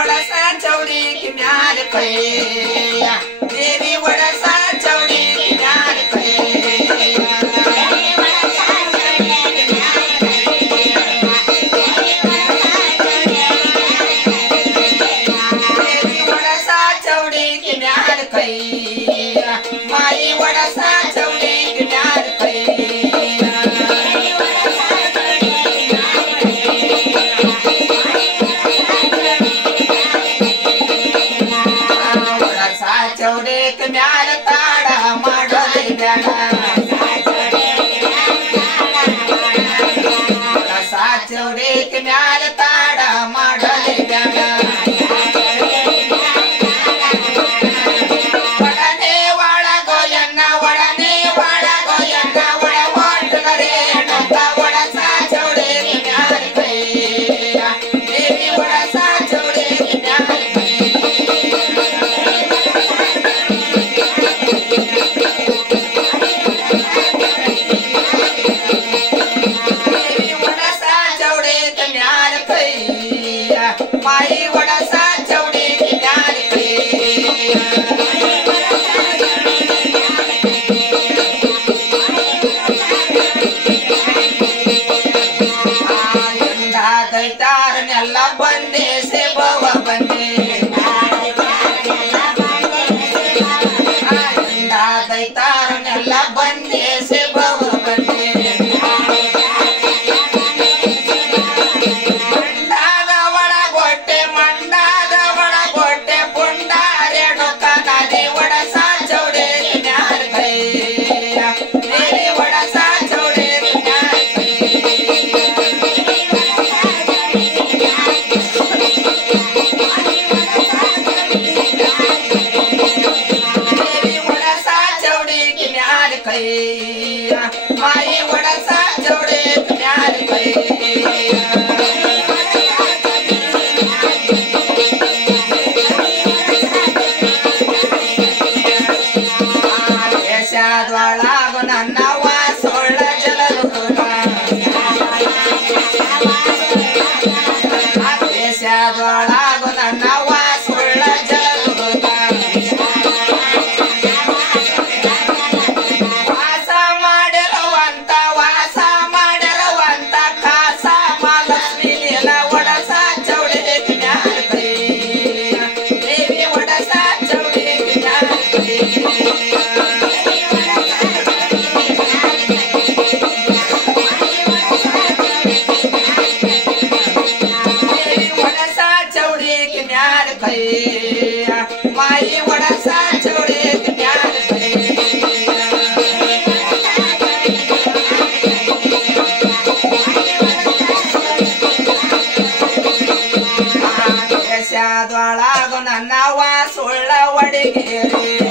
वडसा चौड़ी की म्याल खैया देवी वडसा चौड़ी की म्याल खैया देवी वडसा चौड़ी की म्याल खैया माई वडसा चौड़ी की म्याल खैया चौड़े के म्याल ताड़ा माडले ब्याना सा चौड़े के म्याल ताड़ा माडले ब्याना वडने वाड़ा गोयन्ना वड़ वोट करे नंता वडसा चौड़े के म्याल खैया देवी वडसा चौड़े के म्याल माई वडसा चौड़ी की म्याल खैया आयंदा दैतारनेಲ್ಲ ಬಂದೆ से भव ಬಂದೆ आयंदा दैतारनेಲ್ಲ ಬಂದೆ से भव ಬಂದೆ माई वडसा चौड़े के म्याल खैया ದೇಶದೊಳಗು ನನ್ನ ವಾಸೊಳ್ಳ ಜಲಲೋಕ ದೇಶದೊಳಗು ನನ್ನ ವಾಸೊಳ್ಳ ಜಲಲೋಕ माई वडसा चौड़े के म्याल खैया ದೇಶದೊಳಗು ನನ್ನ ವಾಸೊಳ್ಳ ಒಡಗೇರಿ